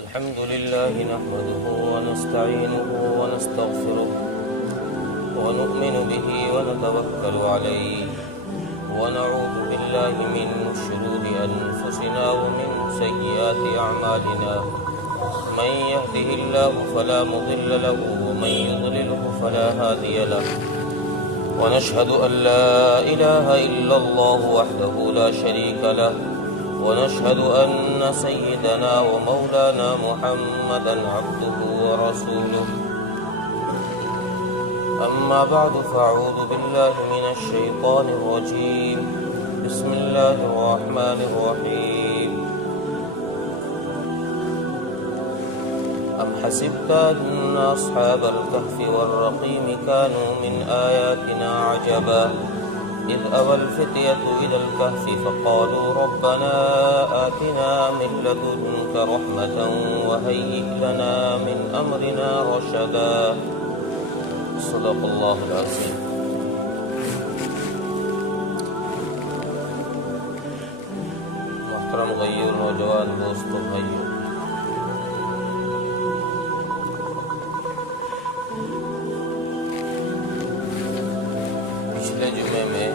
الحمد لله نحمده ونستعينه ونستغفره ونؤمن به ونتوكل عليه ونعوذ بالله من شرور أنفسنا ومن سيئات أعمالنا من يهده الله فلا مضل له ومن يضلله فلا هادي له ونشهد أن لا إله إلا الله وحده لا شريك له ونشهد أن سيدنا ومولانا محمدا عبده ورسوله أما بعد فأعوذ بالله من الشيطان الرجيم بسم الله الرحمن الرحيم أم حسبت أن أصحاب الكهف والرقيم كانوا من آياتنا عجبا إذ أوى الفتية إلى الكهف فقالوا ربنا آتنا من لدنك رحمة وهيئ لنا من أمرنا رشدا صدق الله العظيم. محترم غیر نوجوان دوستوں بھائیوں، پچھلے جمعے میں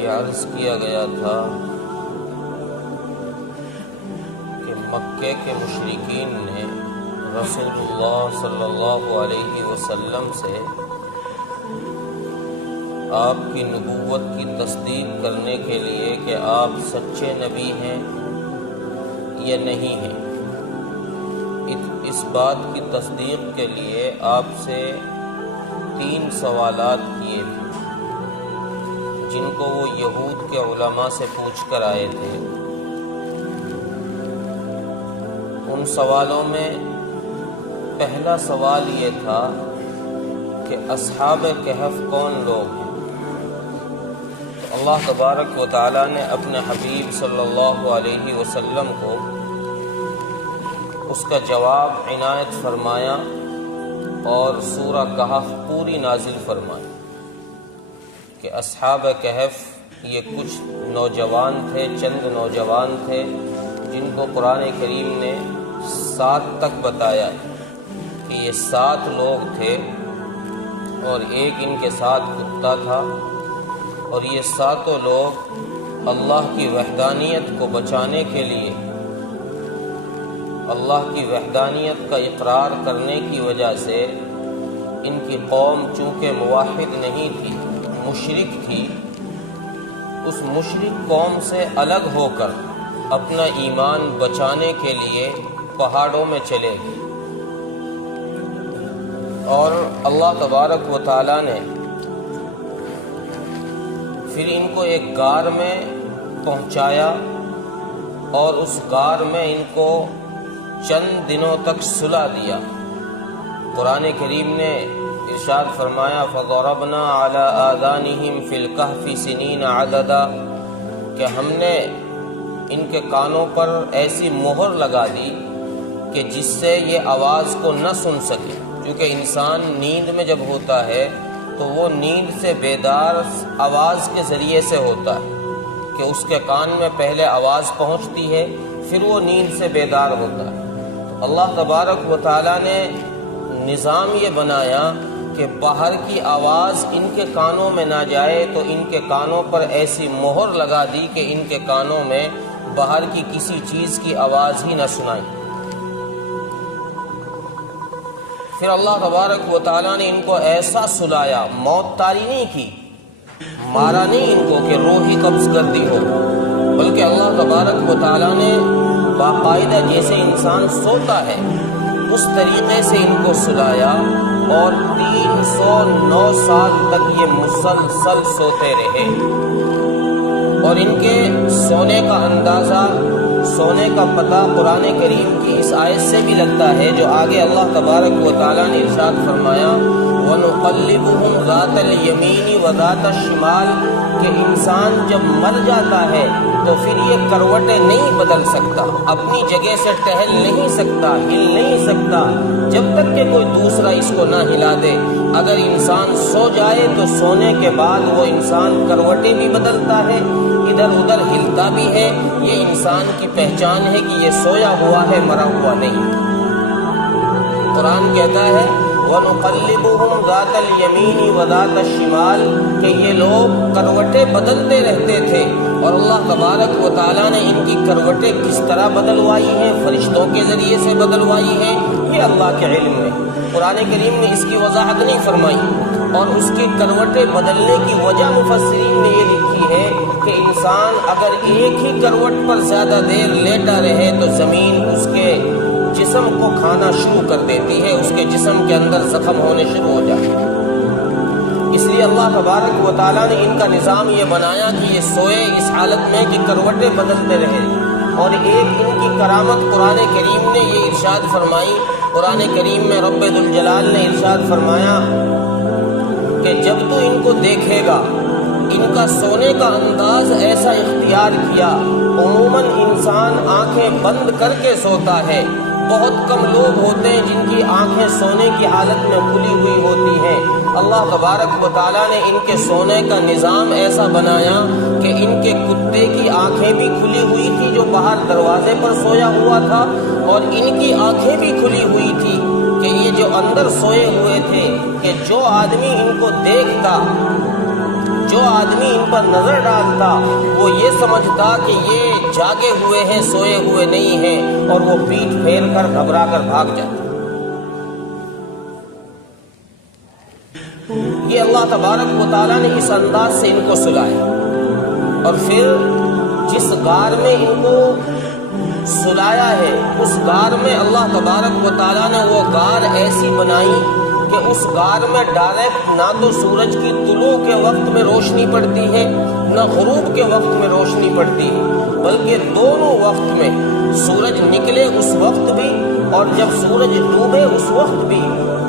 یہ عرض کیا گیا تھا کہ مکے کے مشرکین نے رسول اللہ صلی اللہ علیہ وسلم سے آپ کی نبوت کی تصدیق کرنے کے لیے کہ آپ سچے نبی ہیں یا نہیں ہیں، اس بات کی تصدیق کے لیے آپ سے 3 سوالات کیے تھے جن کو وہ یہود کے علماء سے پوچھ کر آئے تھے۔ ان سوالوں میں پہلا سوال یہ تھا کہ اصحاب کہف کون لوگ ہیں؟ تو اللہ تبارک و تعالی نے اپنے حبیب صلی اللہ علیہ وسلم کو اس کا جواب عنایت فرمایا اور سورہ کہف پوری نازل فرمائی کہ اصحاب کہف یہ کچھ نوجوان تھے، چند نوجوان تھے جن کو قرآن کریم نے 7 تک بتایا کہ یہ 7 لوگ تھے اور ایک ان کے ساتھ کتا تھا، اور یہ 7 لوگ اللہ کی وحدانیت کو بچانے کے لیے، اللہ کی وحدانیت کا اقرار کرنے کی وجہ سے ان کی قوم چونکہ موحد نہیں تھی، مشرک تھی، اس مشرک قوم سے الگ ہو کر اپنا ایمان بچانے کے لیے پہاڑوں میں چلے گئے، اور اللہ تبارک و تعالی نے پھر ان کو ایک غار میں پہنچایا اور اس غار میں ان کو چند دنوں تک سلا دیا۔ قرآن کریم نے ارشاد فرمایا فَضَرَبْنَا عَلَىٰ آذَانِهِمْ فِي الْكَهْفِ سِنِينَ عَدَدًا کہ ہم نے ان کے کانوں پر ایسی مہر لگا دی کہ جس سے یہ آواز کو نہ سن سکے، کیونکہ انسان نیند میں جب ہوتا ہے تو وہ نیند سے بیدار آواز کے ذریعے سے ہوتا ہے کہ اس کے کان میں پہلے آواز پہنچتی ہے پھر وہ نیند سے بیدار ہوتا ہے۔ اللہ تبارک و تعالی نے نظام یہ بنایا کہ باہر کی آواز ان کے کانوں میں نہ جائے، تو ان کے کانوں پر ایسی مہر لگا دی کہ ان کے کانوں میں باہر کی کسی چیز کی آواز ہی نہ سنائی۔ پھر اللہ تبارک و تعالیٰ نے ان کو ایسا سلایا، موت طاری نہیں کی، مارا نہیں ان کو کہ روح ہی قبض کر دی ہو، بلکہ اللہ تبارک و تعالیٰ نے باقاعدہ جیسے انسان سوتا ہے اس طریقے سے ان کو سلایا، اور 309 سال تک یہ مسلسل سوتے رہے۔ اور ان کے سونے کا اندازہ، سونے کا پتہ قرآن کریم کی اس آیت سے بھی لگتا ہے جو آگے اللہ تبارک و تعالیٰ نے ارشاد فرمایا وَنُقَلِّبُهُمْ ذَاتَ الْيَمِينِ وَذَاتَ الشِّمَالِ کہ انسان جب مر جاتا ہے تو پھر یہ کروٹیں نہیں بدل سکتا، اپنی جگہ سے ٹہل نہیں سکتا، ہل نہیں سکتا جب تک کہ کوئی دوسرا اس کو نہ ہلا دے۔ اگر انسان سو جائے تو سونے کے بعد وہ انسان کروٹیں بھی بدلتا ہے، ادھر ادھر ہلتا بھی ہے، یہ انسان کی پہچان ہے کہ یہ سویا ہوا ہے، مرا ہوا نہیں۔ قرآن کہتا ہے وَنُقَلِّبُهُمْ ذَاتَ الْيَمِينِ وَذَاتَ الشِّمَالِ کہ یہ لوگ کروٹیں بدلتے رہتے تھے، اور اللہ تبارک و تعالیٰ نے ان کی کروٹیں کس طرح بدلوائی ہیں، فرشتوں کے ذریعے سے بدلوائی ہیں، یہ اللہ کے علم میں۔ قرآن کریم نے اس کی وضاحت نہیں فرمائی، اور اس کی کروٹیں بدلنے کی وجہ مفسرین نے یہ لکھی ہے کہ انسان اگر ایک ہی کروٹ پر زیادہ دیر لیٹا رہے تو زمین اس کے جسم کو کھانا شروع کر دیتی ہے، اس کے جسم کے اندر زخم ہونے شروع ہو جاتے ہیں۔ اس لیے اللہ تبارک و تعالیٰ نے ان کا نظام یہ بنایا کہ یہ سوئے اس حالت میں کہ کروٹیں بدلتے رہے۔ اور ایک ان کی کرامت قرآن کریم نے یہ ارشاد فرمائی، قرآن کریم میں رب ذوالجلال نے ارشاد فرمایا کہ جب تو ان کو دیکھے گا، ان کا سونے کا انداز ایسا اختیار کیا، عموماً انسان آنکھیں بند کر کے سوتا ہے، بہت کم لوگ ہوتے ہیں جن کی آنکھیں سونے کی حالت میں کھلی ہوئی ہوتی ہیں۔ اللہ تبارک و تعالیٰ نے ان کے سونے کا نظام ایسا بنایا کہ ان کے کتے کی آنکھیں بھی کھلی ہوئی تھی جو باہر دروازے پر سویا ہوا تھا، اور ان کی آنکھیں بھی کھلی ہوئی تھی کہ یہ جو اندر سوئے ہوئے تھے، کہ جو آدمی ان کو دیکھتا، جو آدمی ان پر نظر ڈالتا، وہ یہ سمجھتا کہ یہ جاگے ہوئے ہیں، سوئے ہوئے نہیں ہیں، اور وہ پیٹھ پھیر کر گھبرا کر بھاگ جاتا۔ یہ اللہ تبارک و تعالیٰ نے اس انداز سے ان کو سلایا، اور پھر جس غار میں ان کو سلایا ہے اس غار میں اللہ تبارک و تعالیٰ نے وہ غار ایسی بنائی کہ اس غار میں ڈائریکٹ نہ تو سورج کی طلوع کے وقت میں روشنی پڑتی ہے، نہ غروب کے وقت میں روشنی پڑتی ہے، بلکہ دونوں وقت میں، سورج نکلے اس وقت بھی اور جب سورج ڈوبے اس وقت بھی،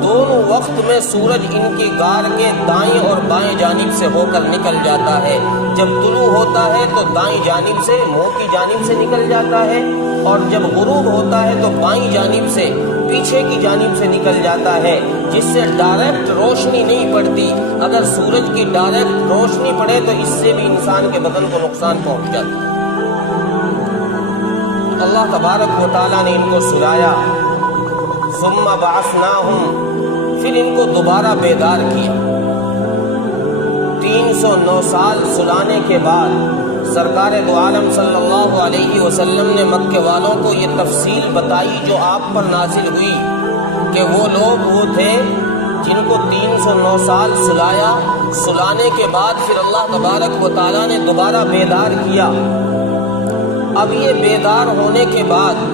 دونوں وقت میں سورج ان کی غار کے دائیں اور بائیں جانب سے ہو کر نکل جاتا ہے۔ جب طلوع ہوتا ہے تو دائیں جانب سے، منہ کی جانب سے نکل جاتا ہے، اور جب غروب ہوتا ہے تو بائیں جانب سے، پیچھے کی جانب سے نکل جاتا ہے، جس سے ڈائریکٹ روشنی نہیں پڑتی۔ اگر سورج کی ڈائریکٹ روشنی پڑے تو اس سے بھی انسان کے بدن کو نقصان پہنچ جاتا ہے۔ اللہ تبارک و تعالیٰ نے ان کو سلایا، ثم بعثناہم، پھر ان کو دوبارہ بیدار کیا۔ 309 سال سلانے کے بعد سرکار دو عالم صلی اللہ علیہ وسلم نے مکے والوں کو یہ تفصیل بتائی جو آپ پر نازل ہوئی، کہ وہ لوگ وہ تھے جن کو 309 سال سلایا، سلانے کے بعد پھر اللہ تبارک و تعالیٰ نے دوبارہ بیدار کیا۔ اب یہ بیدار ہونے کے بعد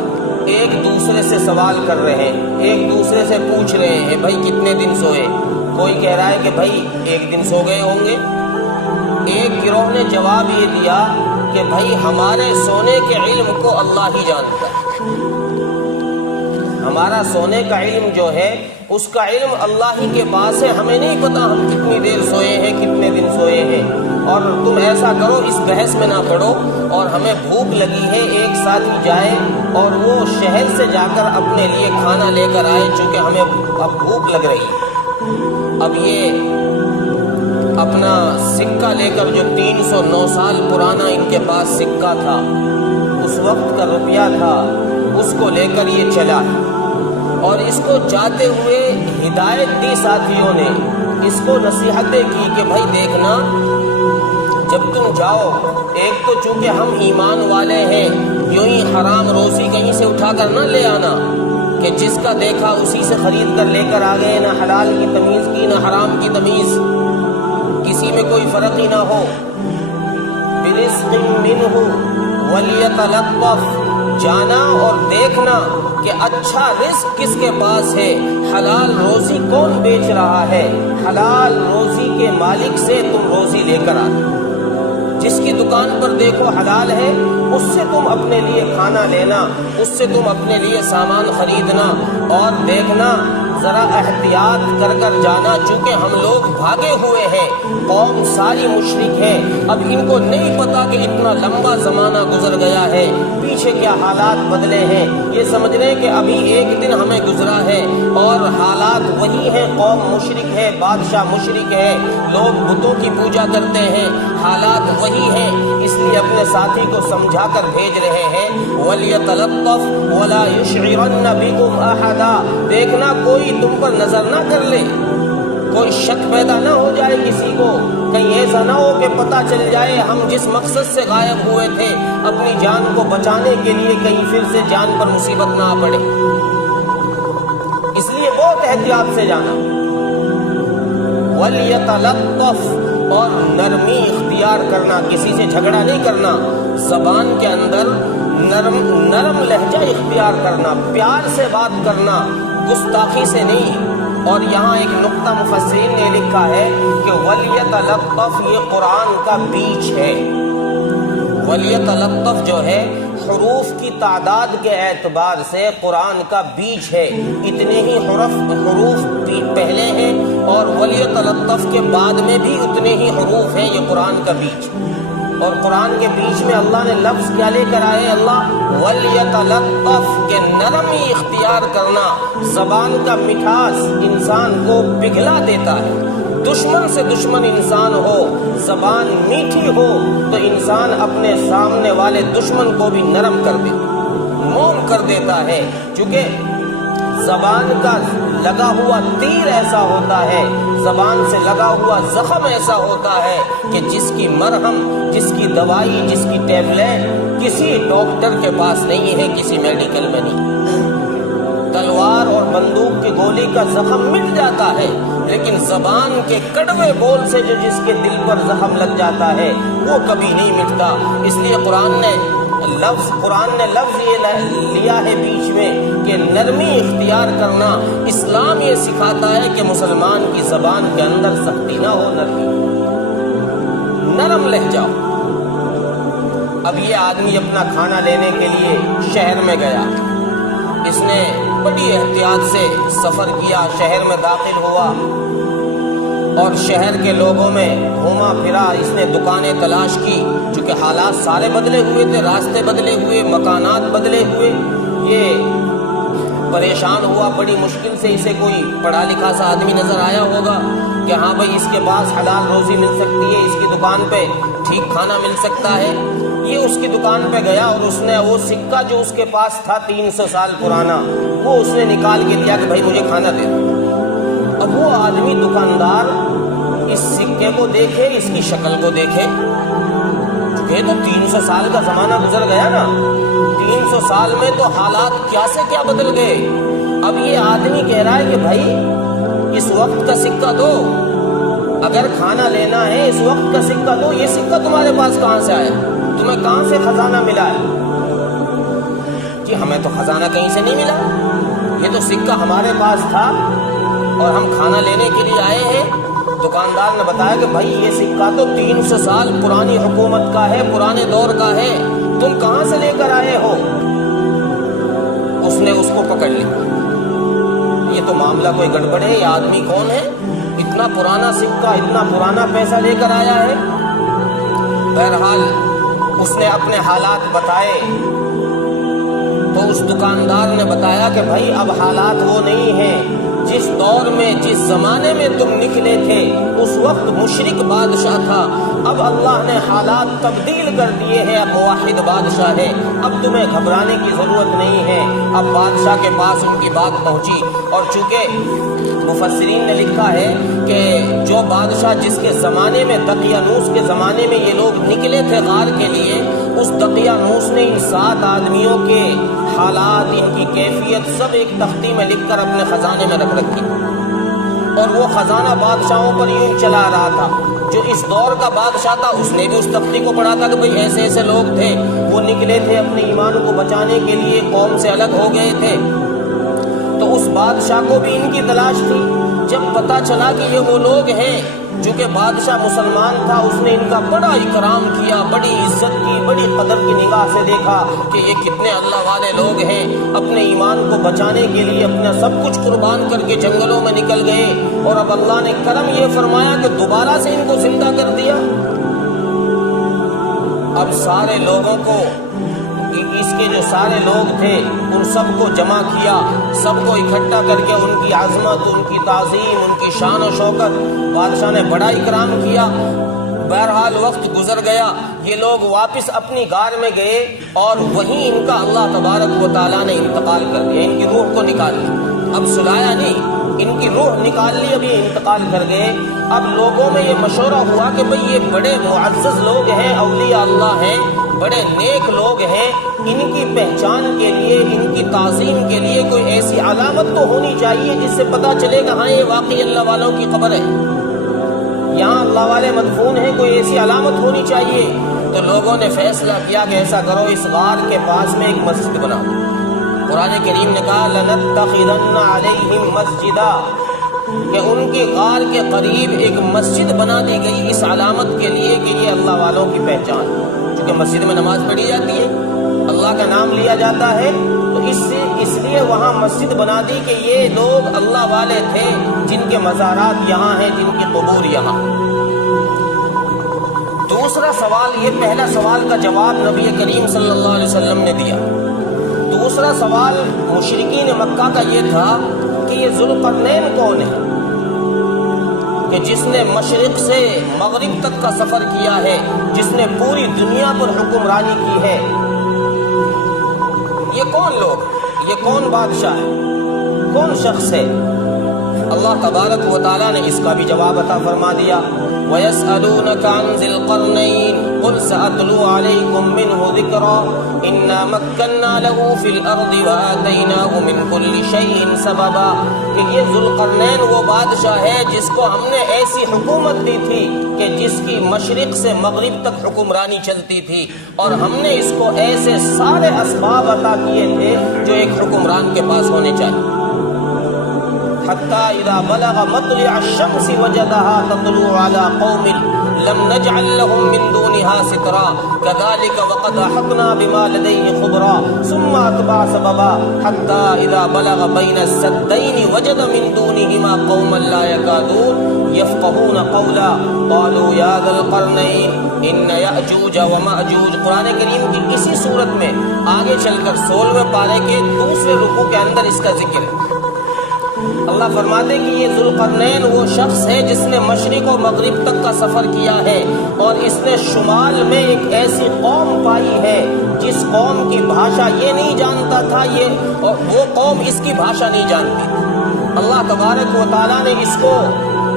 ایک دوسرے سے سوال کر رہے ہیں، ایک دوسرے سے پوچھ رہے ہیں بھائی کتنے دن سوئے؟ کوئی کہہ رہا ہے کہ بھائی ایک دن سو گئے ہوں گے۔ ایک گروہ نے جواب یہ دیا کہ بھائی ہمارے سونے کے علم کو اللہ ہی جانتا ہے، ہمارا سونے کا علم جو ہے اس کا علم اللہ ہی کے پاس ہے، ہمیں نہیں پتا ہم کتنی دیر سوئے ہیں، کتنے دن سوئے ہیں۔ اور تم ایسا کرو، اس بحث میں نہ پڑو، اور ہمیں بھوک لگی ہے، ایک ساتھی جائے اور وہ شہر سے جا کر اپنے لیے کھانا لے کر آئے، چونکہ ہمیں اب بھوک لگ رہی ہے۔ اب یہ اپنا سکہ لے کر، جو 309 سال پرانا ان کے پاس سکہ تھا، اس وقت کا روپیہ تھا، اس کو لے کر یہ چلا، اور اس کو جاتے ہوئے ہدایت دی ساتھیوں نے، اس کو نصیحتیں کی کہ بھائی دیکھنا، جب تم جاؤ، ایک تو چونکہ ہم ایمان والے ہیں، یوں ہی حرام روزی کہیں سے اٹھا کر نہ لے آنا کہ جس کا دیکھا اسی سے خرید کر لے کر آ گئے، نہ حلال کی تمیز کی نہ حرام کی تمیز، کسی میں کوئی فرق ہی نہ ہو۔ برزق منہ ولیتلطف، جانا اور دیکھنا کہ اچھا رزق کس کے پاس ہے، حلال روزی کون بیچ رہا ہے، حلال روزی کے مالک سے تم روزی لے کر آنا، جس کی دکان پر دیکھو حلال ہے اس سے تم اپنے لیے کھانا لینا، اس سے تم اپنے لیے سامان خریدنا، اور دیکھنا ذرا احتیاط کر کر جانا، چونکہ ہم لوگ بھاگے ہوئے ہیں، قوم ساری مشرک ہے، اب ان کو نہیں پتا کہ اتنا لمبا زمانہ گزر گیا ہے، پیچھے کیا حالات بدلے ہیں، یہ سمجھ رہے کہ ابھی ایک دن ہمیں گزرا ہے اور حالات وہی ہیں، قوم مشرک ہے، بادشاہ مشرک ہے، لوگ بتوں کی پوجا کرتے ہیں، حالات وہی ہیں، اس لیے اپنے ساتھی کو سمجھا کر بھیج رہے ہیں وَلْيَتَلَطَّفْ وَلَا يُشْعِرَنَّ بِكُمْ أَحَدًا، دیکھنا کوئی تم پر نظر نہ کر لے، کوئی شک پیدا نہ ہو جائے کسی کو، کہیں ایسا نہ ہو کہ پتہ چل جائے ہم جس مقصد سے غائب ہوئے تھے اپنی جان کو بچانے کے لیے کہیں پھر سے جان پر مصیبت نہ آ پڑے، اس لیے بہت احتیاط سے جانا۔ وَلْيَتَلَطَّفْ، اور نرمی اختیار کرنا، کسی سے جھگڑا نہیں کرنا، زبان کے اندر نرم لہجہ اختیار کرنا، پیار سے بات کرنا، گستاخی سے نہیں۔ اور یہاں ایک نقطہ مفسرین نے لکھا ہے کہ وَلْيَتَلَطَّفْ یہ قرآن کا بیج ہے۔ وَلْيَتَلَطَّفْ جو ہے حروف کی تعداد کے اعتبار سے قرآن کا بیج ہے، اتنے ہی حروف پہلے ہیں اور وَلْيَتَلَطَّفْ کے بعد میں بھی اتنے ہی حروف ہیں، یہ قرآن کا بیج۔ اور قرآن کے بیچ میں اللہ نے لفظ کیا لے کر آئے؟ اللہ وَلْيَتَلَطَّفْ کے نرمی اختیار کرنا، زبان کا مٹھاس انسان کو پگھلا دیتا ہے۔ دشمن سے دشمن انسان ہو، زبان میٹھی ہو تو انسان اپنے سامنے والے دشمن کو بھی نرم کر دیتا، موم کر دیتا ہے، چونکہ زبان کا لگا ہوا تیر ایسا ہوتا ہے، زبان سے لگا ہوا زخم ایسا ہوتا ہے کہ جس کی مرہم، جس کی دوائی، جس کی ٹیبلٹ کسی ڈاکٹر کے پاس نہیں ہے، کسی میڈیکل میں نہیں۔ تلوار اور بندوق کی گولی کا زخم مٹ جاتا ہے، لیکن زبان کے کڑوے بول سے جو جس کے دل پر زخم لگ جاتا ہے وہ کبھی نہیں مٹتا۔ اس لیے قرآن نے لفظ یہ لیا ہے بیچ میں کہ نرمی اختیار کرنا۔ اسلام یہ سکھاتا ہے کہ مسلمان کی زبان کے اندر سختی نہ ہو، نرم لہجہ ہو۔ اب یہ آدمی اپنا کھانا لینے کے لیے شہر میں گیا، اس نے بڑی احتیاط سے سفر کیا، شہر میں داخل ہوا اور شہر کے لوگوں میں گھوما پھرا، اس نے دکانیں تلاش کی، چونکہ حالات سارے بدلے ہوئے تھے، راستے بدلے ہوئے، مکانات بدلے ہوئے، یہ پریشان ہوا، بڑی مشکل سے اسے کوئی پڑھا لکھا سا آدمی نظر آیا ہوگا کہ ہاں بھائی اس کے پاس حلال روزی مل سکتی ہے، اس کی دکان پہ ٹھیک کھانا مل سکتا ہے۔ یہ اس کی دکان پہ گیا اور اس نے وہ سکہ جو اس کے پاس تھا 300 سال پرانا، وہ اس نے نکال کے دیا کہ بھائی مجھے کھانا دے دو۔ اب وہ آدمی دکاندار اس سکے کو دیکھے، اس کی شکل کو دیکھے، یہ تو 300 سال کا زمانہ گزر گیا نا، 300 سال میں تو حالات کیا سے کیا بدل گئے۔ اب یہ آدمی کہہ رہا ہے کہ بھائی اس وقت کا سکہ دو، اگر کھانا لینا ہے اس وقت کا سکہ دو، یہ سکہ تمہارے پاس کہاں سے آیا، تمہیں کہاں سے خزانہ ملا ہے؟ کہ ہمیں تو خزانہ کہیں سے نہیں ملا، یہ تو سکہ ہمارے پاس تھا اور ہم کھانا لینے کے لیے آئے ہیں۔ دکاندار نے بتایا کہ بھائی یہ سکہ تو 300 سال پرانی حکومت کا ہے، پرانے دور کا ہے، تم کہاں سے لے کر آئے ہو؟ اس نے اس کو پکڑ لیا، یہ تو معاملہ کوئی گڑبڑ ہے، یہ آدمی کون ہے، اتنا پرانا سکہ، اتنا پرانا پیسہ لے کر آیا ہے۔ بہرحال اس نے اپنے حالات بتائے تو اس دکاندار نے بتایا کہ بھائی اب حالات وہ نہیں ہیں، جس دور میں جس زمانے میں تم نکلے تھے اس وقت مشرک بادشاہ تھا، اب اللہ نے حالات تبدیل کر دیے ہیں، اب واحد بادشاہ ہے، اب تمہیں گھبرانے کی ضرورت نہیں ہے۔ اب بادشاہ کے پاس ان کی بات پہنچی، اور چونکہ مفسرین نے لکھا ہے کہ جو بادشاہ جس کے زمانے میں دقیانوس کے زمانے میں یہ لوگ نکلے تھے غار کے لیے، اس دقیانوس نے ان 7 آدمیوں کے حالات، ان کی کیفیت سب ایک تختی میں لکھ کر اپنے خزانے میں رکھ رکھی، اور وہ خزانہ بادشاہوں پر یوں چلا رہا تھا۔ جو اس دور کا بادشاہ تھا اس نے بھی اس تختی کو پڑھا تھا کہ بھئی ایسے ایسے لوگ تھے، وہ نکلے تھے اپنے ایمان کو بچانے کے لیے، قوم سے الگ ہو گئے تھے، تو اس بادشاہ کو بھی ان کی تلاش تھی۔ جب پتہ چلا کہ یہ وہ لوگ ہیں، چونکہ بادشاہ مسلمان تھا، اس نے ان کا بڑا اکرام کیا، بڑی عزت کی، بڑی قدر کی نگاہ سے دیکھا کہ یہ کتنے اللہ والے لوگ ہیں، اپنے ایمان کو بچانے کے لیے اپنا سب کچھ قربان کر کے جنگلوں میں نکل گئے، اور اب اللہ نے کرم یہ فرمایا کہ دوبارہ سے ان کو زندہ کر دیا۔ اب سارے لوگوں کو، اس کے جو سارے لوگ تھے ان سب کو جمع کیا، سب کو اکٹھا کر کے ان کی عظمت، ان کی تعظیم، ان کی شان و شوکت، بادشاہ نے بڑا اکرام کیا۔ بہرحال وقت گزر گیا، یہ لوگ واپس اپنی غار میں گئے اور وہیں ان کا اللہ تبارک و تعالیٰ نے انتقال کر دیا، ان کی روح کو نکال لی۔ اب سلایا نہیں، ان کی روح نکال لی، اب یہ انتقال کر گئے۔ اب لوگوں میں یہ مشورہ ہوا کہ بھئی یہ بڑے معزز لوگ ہیں، اولیاء اللہ ہیں، بڑے نیک لوگ ہیں، ان کی پہچان کے لیے، ان کی تعظیم کے لیے کوئی ایسی علامت تو ہونی چاہیے جس سے پتہ چلے کہ ہاں یہ واقعی اللہ والوں کی قبر ہے، یہاں اللہ والے مدفون ہیں، کوئی ایسی علامت ہونی چاہیے۔ تو لوگوں نے فیصلہ کیا کہ ایسا کرو، اس غار کے پاس میں ایک مسجد بناؤ۔ قرآن کریم نے کہا لَنَتَّخِذَنَّ عَلَيْهِمْ مَسْجِدًا، کہ ان کی غار کے قریب ایک مسجد بنا دی گئی اس علامت کے لیے کہ یہ اللہ والوں کی پہچان، چونکہ مسجد میں نماز پڑھی جاتی ہے، اللہ کا نام لیا جاتا ہے، تو اس لیے وہاں مسجد بنا دی کہ یہ لوگ اللہ والے تھے، جن کے مزارات یہاں ہیں، جن کی قبور یہاں۔ دوسرا سوال، یہ پہلا سوال کا جواب نبی کریم صلی اللہ علیہ وسلم نے دیا۔ دوسرا سوال مشرکین مکہ کا یہ تھا کہ یہ ذوالقرنین کون ہے کہ جس نے مشرق سے مغرب تک کا سفر کیا ہے، جس نے پوری دنیا پر حکمرانی کی ہے؟ یہ کون لوگ، یہ کون بادشاہ ہے، کون شخص ہے؟ اللہ تبارک و تعالیٰ نے اس کا بھی جواب عطا فرما دیا۔ وَيَسْأَلُونَكَ عَنْ ذِي الْقَرْنَيْنِ قُلْ سَأَتْلُو عَلَيْكُمْ مِنْهُ ذِكْرًا إِنَّا مَكَّنَّا لَهُ فِي الْأَرْضِ وَآتَيْنَاهُ مِنْ كُلِّ شَيْءٍ سَبَبًا، کہ یہ ذوالقرنین وہ بادشاہ ہے جس کو ہم نے ایسی حکومت دی تھی کہ جس کی مشرق سے مغرب تک حکمرانی چلتی تھی، اور ہم نے اس کو ایسے سارے اسباب عطا کیے تھے جو ایک حکمران کے پاس ہونے چاہیے۔ حتى إذا بلغ مطلع الشمس وجدها تطلع على قوم لم نجعل لهم من دونها سترا كذلك وقد أحطنا بما لديه خبرا ثم أتبع سببا حتى إذا بلغ بين السدين وجد من دونهما قوما لا يكادون يفقهون قولا قالوا يا ذا القرنين إن يأجوج ومأجوج۔ قرآن کریم کی اسی صورت میں آگے چل کر 16ویں پارے کے دوسرے رکوع کے اندر اس کا ذکر ہے۔ اللہ فرماتے کہ یہ ذوالقرنین وہ شخص ہے جس نے مشرق و مغرب تک کا سفر کیا ہے، اور اس نے شمال میں ایک ایسی قوم پائی ہے جس قوم کی بھاشا یہ نہیں جانتا تھا، یہ اور وہ قوم اس کی بھاشا نہیں جانتی۔ اللہ تبارک و تعالیٰ نے اس کو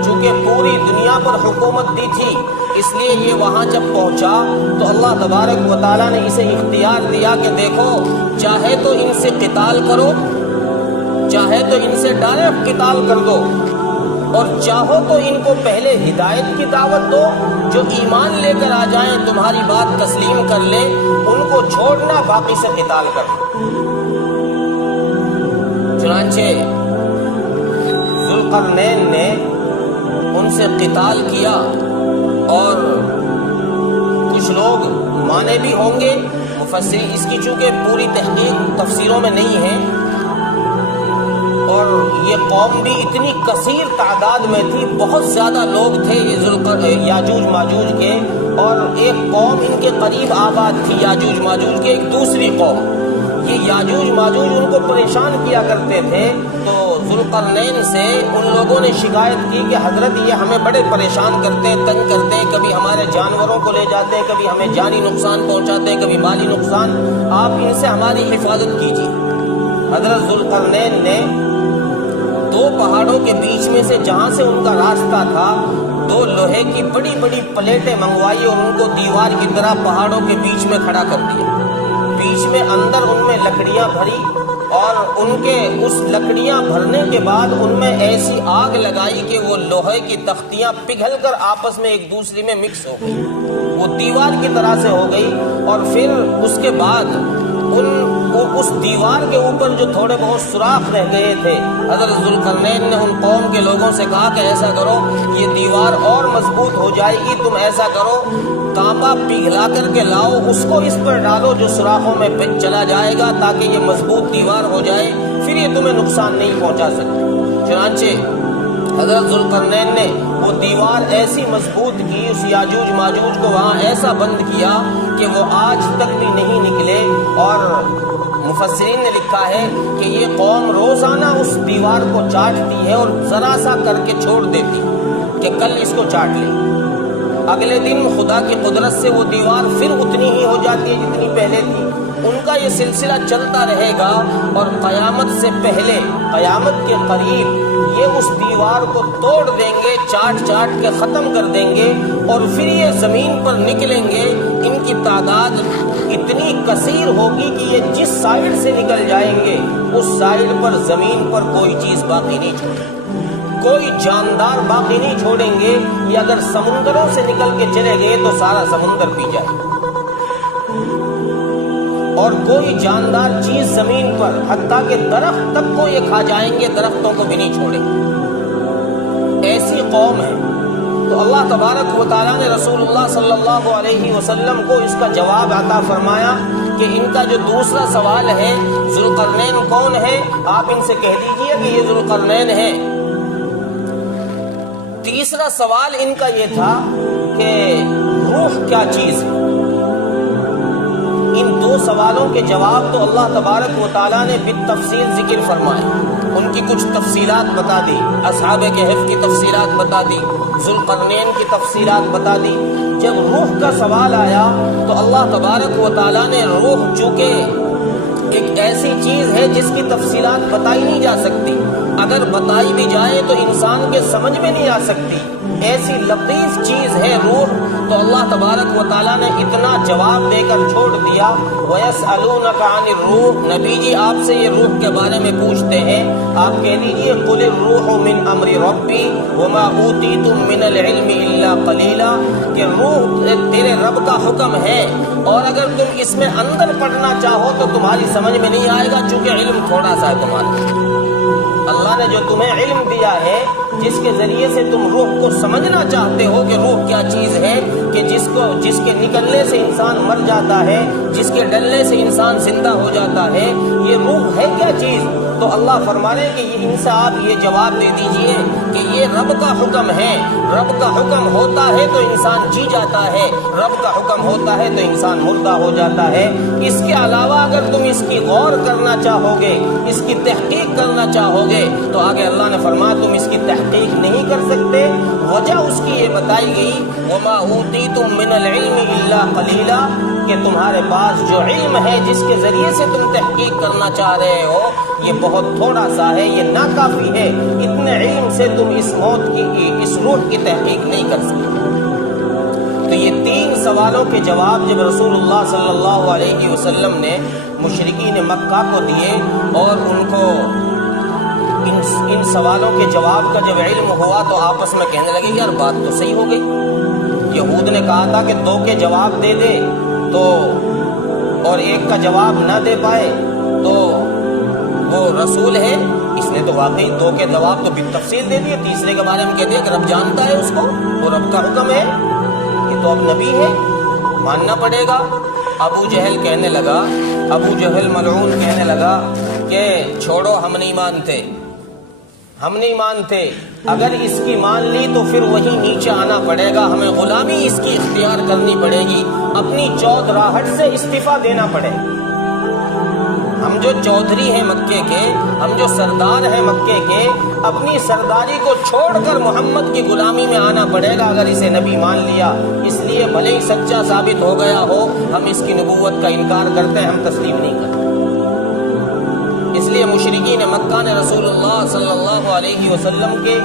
چونکہ پوری دنیا پر حکومت دی تھی، اس لیے یہ وہاں جب پہنچا تو اللہ تبارک و تعالیٰ نے اسے اختیار دیا کہ دیکھو، چاہے تو ان سے قتال کرو، چاہے تو ان سے ڈائریکٹ قتال کر دو، اور چاہو تو ان کو پہلے ہدایت کی دعوت دو، جو ایمان لے کر آ جائیں، تمہاری بات تسلیم کر لیں، ان کو چھوڑنا، باقی سے قتال کرنا۔ چنانچہ ذوالقرنین نے ان سے قتال کیا، اور کچھ لوگ مانے بھی ہوں گے، مفسرین اس کی چونکہ پوری تحقیق تفسیروں میں نہیں ہے، اور یہ قوم بھی اتنی کثیر تعداد میں تھی، بہت زیادہ لوگ تھے یہ یاجوج ماجوج کے، اور ایک قوم ان کے قریب آباد تھی یاجوج ماجوج کے، ایک دوسری قوم، یہ یاجوج ماجوج ان کو پریشان کیا کرتے تھے۔ تو ذوالقرنین سے ان لوگوں نے شکایت کی کہ حضرت یہ ہمیں بڑے پریشان کرتے، تنگ کرتے، کبھی ہمارے جانوروں کو لے جاتے، کبھی ہمیں جانی نقصان پہنچاتے، کبھی مالی نقصان، آپ ان سے ہماری حفاظت کیجیے۔ حضرت ذوالقرنین نے دو پہاڑوں کے بیچ میں سے، جہاں سے ان کا راستہ تھا، دو لوہے کی بڑی بڑی پلیٹیں منگوائی اور ان کو دیوار کی طرح پہاڑوں کے بیچ میں کھڑا کر دیا، بیچ میں اندر ان میں لکڑیاں بھری، اور ان کے اس لکڑیاں بھرنے کے بعد ان میں ایسی آگ لگائی کہ وہ لوہے کی تختیاں پگھل کر آپس میں ایک دوسرے میں مکس ہو گئی، وہ دیوار کی طرح سے ہو گئی، اور پھر اس کے بعد اس دیوار کے اوپر جو تھوڑے بہت سوراخ رہ گئے تھے، حضرت ذوالقرنین نے ان قوم کے لوگوں سے کہا کہ ایسا کرو، یہ دیوار اور مضبوط ہو جائے گی، تم ایسا کرو، تانبا پگھلا کر کے لاؤ، اس کو اس پر ڈالو جو سوراخوں میں چلا جائے گا، تاکہ یہ مضبوط دیوار ہو جائے، پھر یہ تمہیں نقصان نہیں پہنچا سکتی۔ چنانچہ حضرت ذوالقرنین نے وہ دیوار ایسی مضبوط کی، اس یاجوج ماجوج کو وہاں ایسا بند کیا کہ وہ آج تک بھی نہیں نکلے، اور مفسرین نے لکھا ہے کہ یہ قوم روزانہ اس دیوار کو چاٹتی ہے اور ذرا سا کر کے چھوڑ دیتی کہ کل اس کو چاٹ لے۔ اگلے دن خدا کی قدرت سے وہ دیوار پھر اتنی ہی ہو جاتی ہے جتنی پہلے تھی۔ ان کا یہ سلسلہ چلتا رہے گا اور قیامت سے پہلے، قیامت کے قریب یہ اس دیوار کو توڑ دیں گے، چاٹ چاٹ کے ختم کر دیں گے، اور پھر یہ زمین پر نکلیں گے۔ ان کی تعداد اتنی کثیر ہوگی کہ یہ جس سائڈ سے نکل جائیں گے اس سائڈ پر زمین پر کوئی چیز باقی نہیں چھوڑے، کوئی جاندار باقی نہیں چھوڑیں گے۔ یہ اگر سمندروں سے نکل کے چلے گئے تو سارا سمندر پی جائے، اور کوئی جاندار چیز زمین پر، حتیٰ کہ درخت تک کو یہ کھا جائیں گے، درختوں کو بھی نہیں چھوڑیں گے۔ ایسی قوم ہے۔ تو اللہ تبارک و تعالیٰ نے رسول اللہ صلی اللہ علیہ وسلم کو اس کا جواب عطا فرمایا کہ ان کا جو دوسرا سوال ہے، ذوالقرنین کون ہے، آپ ان سے کہہ دیجئے کہ یہ ذوالقرنین ہے۔ تیسرا سوال ان کا یہ تھا کہ روح کیا چیز ہے۔ ان دو سوالوں کے جواب تو اللہ تبارک و تعالیٰ نے بالتفصیل ذکر فرمائے، ان کی کچھ تفصیلات بتا دی، اصحاب کہف کی تفصیلات بتا دی، ذوالقرنین کی تفصیلات بتا دی۔ جب روح کا سوال آیا تو اللہ تبارک و تعالیٰ نے روح چونکہ ایک ایسی چیز ہے جس کی تفصیلات بتائی نہیں جا سکتی، اگر بتائی بھی جائے تو انسان کے سمجھ میں نہیں آ سکتی، ایسی لطیف چیز ہے روح، تو اللہ تبارک و تعالیٰ نے اتنا جواب دے کر چھوڑ دیا۔ وَيَسْأَلُونَكَ عَنِ الرُّوحِ، نبی جی آپ سے یہ روح کے بارے میں پوچھتے ہیں، آپ کہہ دیجئے قُلِ الرُّوحُ مِنْ أَمْرِ رَبِّي وَمَا أُوتِيتُم مِّنَ الْعِلْمِ إِلَّا قَلِيلًا، کہ روح تیرے رب کا حکم ہے، اور اگر تم اس میں اندر پڑھنا چاہو تو تمہاری سمجھ میں نہیں آئے گا، چونکہ علم تھوڑا سا ہے تمہارا۔ اللہ نے جو تمہیں علم دیا ہے، جس کے ذریعے سے تم روح کو سمجھنا چاہتے ہو کہ روح کیا چیز ہے، کہ جس کے نکلنے سے انسان مر جاتا ہے، جس کے ڈلنے سے انسان زندہ ہو جاتا ہے، یہ روح ہے کیا چیز؟ تو اللہ فرما رہے ہیں کہ ان سے آپ یہ جواب دے دیجئے کہ یہ رب کا حکم ہے، رب کا حکم ہوتا ہے تو انسان جی جاتا ہے، رب کا حکم ہوتا ہے تو انسان مردہ ہو جاتا ہے۔ اس کے علاوہ اگر تم اس کی غور کرنا چاہو گے، اس کی تحقیق کرنا چاہو گے، تو آگے اللہ نے فرمایا تم اس کی تحقیق نہیں کر سکتے۔ وجہ اس کی یہ بتائی گئی، وَمَا أُوتِيتُم مِّنَ الْعِلْمِ إِلَّا قَلِيلًا، کہ تمہارے پاس جو علم ہے جس کے ذریعے سے تم تحقیق کرنا چاہ رہے ہو، یہ بہت تھوڑا سا ہے، یہ ناکافی ہے، اتنے علم سے تم اس موت کی، اس روح کی تحقیق نہیں کر سکتے۔ تو یہ تین سوالوں کے جواب جب رسول اللہ صلی اللہ علیہ وسلم نے مشرکین مکہ کو دیے، اور ان کو ان سوالوں کے جواب کا جب علم ہوا تو آپس میں کہنے لگے یار بات تو صحیح ہو گئی، یہود نے کہا تھا کہ دو کے جواب دے دے تو، اور ایک کا جواب نہ دے پائے تو وہ رسول ہے، اس نے تو واقعی دو کے جواب تو بالتفصیل دے دیے، تیسرے کے بارے میں کہہ دیا کہ رب جانتا ہے اس کو، وہ رب کا حکم ہے، یہ تو اب نبی ہے، ماننا پڑے گا۔ ابو جہل کہنے لگا، ابو جہل ملعون کہنے لگا کہ چھوڑو ہم نہیں مانتے، ہم نہیں مانتے، اگر اس کی مان لی تو پھر وہی نیچے آنا پڑے گا، ہمیں غلامی اس کی اختیار کرنی پڑے گی، اپنی چودراہٹ سے استعفیٰ دینا پڑے گا۔ ہم جو چودھری ہیں مکے کے، ہم جو سردار ہیں مکے کے، اپنی سرداری کو چھوڑ کر محمد کی غلامی میں آنا پڑے گا اگر اسے نبی مان لیا۔ اس لیے بھلے ہی سچا ثابت ہو گیا ہو، ہم اس کی نبوت کا انکار کرتے ہیں، ہم تسلیم نہیں کرتے۔ اس لیے مشرکین مکہ نے رسول اللہ صلی اللہ علیہ وسلم کے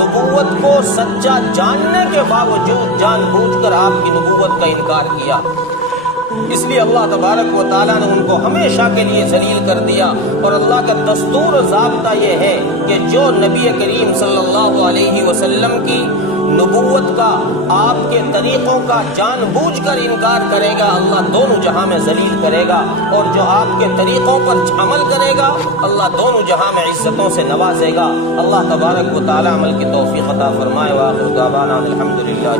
نبوت کو سچا جاننے کے باوجود جان بوجھ کر آپ کی نبوت کا انکار کیا۔ اس لیے اللہ تبارک و تعالیٰ نے ان کو ہمیشہ کے لیے ذلیل کر دیا، اور اللہ کا دستور ضابطہ یہ ہے کہ جو نبی کریم صلی اللہ علیہ وسلم کی نبوت کا، آپ کے طریقوں کا جان بوجھ کر انکار کرے گا، اللہ دونوں جہاں میں ذلیل کرے گا، اور جو آپ کے طریقوں پر عمل کرے گا اللہ دونوں جہاں میں عزتوں سے نوازے گا۔ اللہ تبارک و تعالی عمل کی توفیق عطا فرمائے۔ وآخر دعوانا الحمدللہ۔